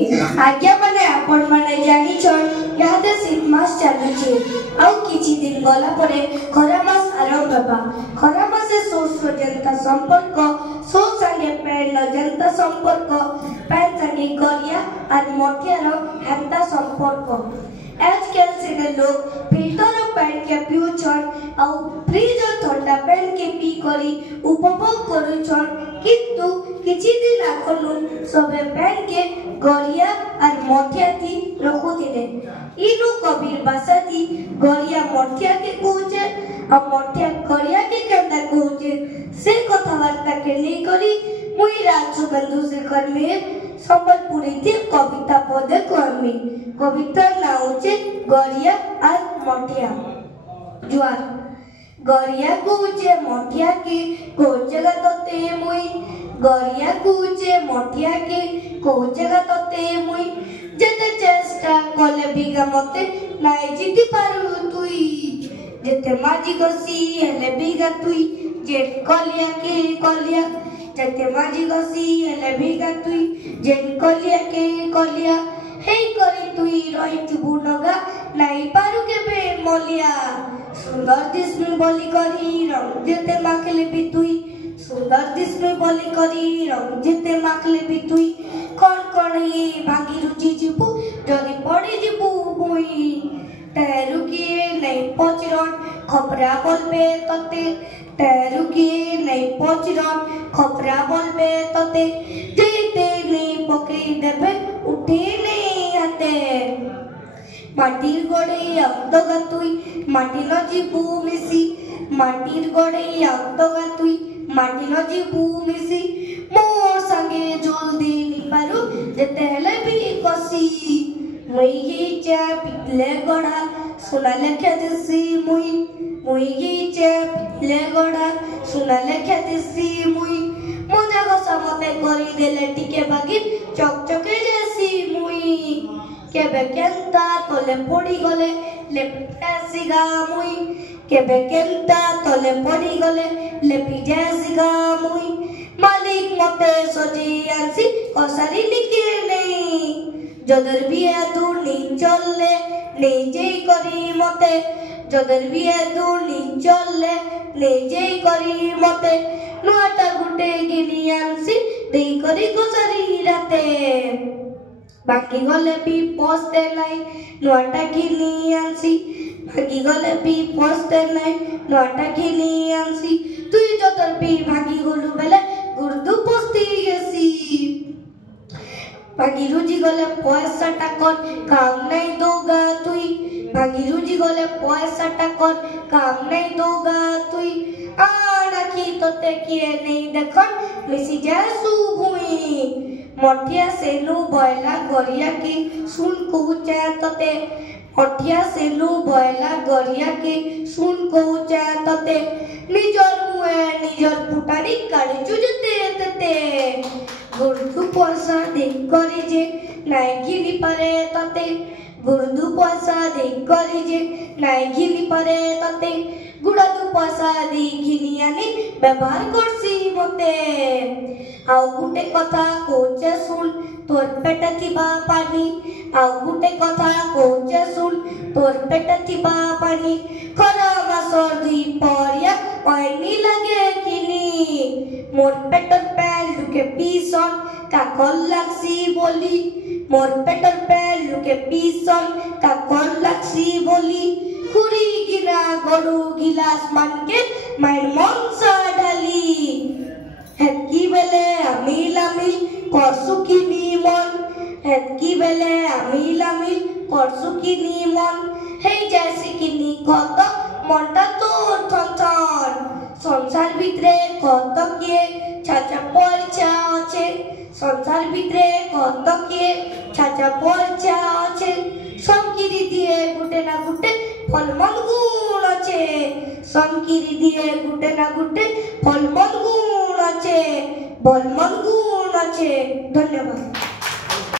आज्ञा माने आपण माने जानिछन यादे शीत मास चलुछि आउ किछि दिन गला परे खरा मास आरंभ हेबा। खरा मासे सोस जनता संपर्क सो संगे पेन जनता संपर्क पेन संगे गरिया और मोटियार हेंता संपर्क आजकल से लोग फिल्टर पेन के पिउछन आउ फ्रिज ठंडा पेन के पी करी उपभोग करूछन किंतु किछि दिन आगनु सबे पेन के गरिया और मोटिया थी रखुथिले। इनु कबीर भाषा थी गरिया मोटिया के कहूचे और मोटिया गरिया के केंदा कहूचे से कथावार्ता के नहीं करी मुई राजू बंधु शेखर में संबलपुरी थी कविता पदे कहमी। कवितार नाम होचे गरिया और मोटिया। जुआर गरिया कहूचे मोटिया के कोचेगा तते मुई गरिया कहूचे मोटिया के कोचेगा तते मुई जेते चेष्टा कले बिगा मते नाइ जिति पारु तुई जेते माजी गसी हेले बिगा तुई जेट कलिया के कलिया जेते माजी गसी हेले बिगा तुई जेट कलिया के कलिया हेई करी तुई रहिथिबु नगा नाइ पारु केबे मलिया सुंदर दिसनु बोली करी रंग जेते माखले भी तुई सुंदर दिसनु बोली करी रंग जेते माखले भी तुई कौन ये भागी रुचि जीबू जदी पड़ी जीबू बुई तेरु किए नहीं पचरन खपरा बोलबे तते तेरु किए नहीं पचरन खपरा बोलबे तते जेते नहीं पकई देबे उठे नहीं आते माटीर गोड़े अक्तगा तुई माटी न जीबू मिसी माटीर गोड़े अक्तगा तुई माटी न जीबू मिसी मोर संगे जल्दी नी पारु जेते हेले भी कसी मुई ये चा पिटले गड़ा सुना लेखे दिसी मुई ये चा पिटले गड़ा सुना लेखे दिसी मुई मुझे गसा मते करी देले टिके बागी चकचके जैसी मुई केबे केंता तले पड़ी गले लेपिजासिगा मुई केबे केंता तले पड़ी गले लेपिजासिगा मुई मालिक मते सजी आंसी कसारी लिखे नहीं जदर भी है तू नी चलले नेजे करी मते जदर भी है तू नी चलले नेजे करी मते नुआटा गुटे गिनी आंसी देई करी कसारी राते बाकी गले भी पोस्ते लाई नुआटा घिनी आंसी भागी गले भी पोस्ते लाई नुआटा घिनी आंसी तुई जदर भी भागी गलु बेले गुर्दु पोस्ती गेसी भागी रुजी गले पैसा टाकर काम नहीं दोगा तुई भागी रुजी गले पैसा टाकर काम नहीं दोगा तुई आना की तोते किए नहीं देखन मिसी जैसु हुई मोटिया सेनु बयला गरिया की सुन कहूचा तते मोटिया सेनु बयला गरिया की सुन कहूचा तते निजर मुए निजर फुटानी काढ़ी चुजते तते गुर्दु पैसा देख करी जे नाइ घिनी पारे तते गुर्दु पैसा देख करी जे नाइ घिनी पारे तते गुड़ादु पैसा दी घिनी आनी व्यवहार करसी मते आउ गुटे कथा कोचे सुन तोर पेट थिबा पानी आउ गुटे कथा कोचे सुन तोर पेट थिबा पानी खरा मासर दुई परिया पैनी लगे किनी मोर पेटर पैल लुके पीसन का कल लागसी बोली मोर पेटर पैल लुके पीसन का कल लागसी बोली खुरी गिरा गड़ू गिलास मान के माइन मंसा डाली हेतकी बेले अमील अमील करसु की नीमन हेतकी बेले अमील अमील करसु की नीमन हे जैसे की नी कत मनटा तो थन संसार भितरे कत किए छाचा परिचा আছে संसार भितरे कत किए छाचा परिचा আছে संकिरी दिए गुटे ना गुटे फलमन गुण আছে संकिरी दिए गुटे ना गुटे फलमन गुण আছে बलमन गुण আছে। धन्यवाद।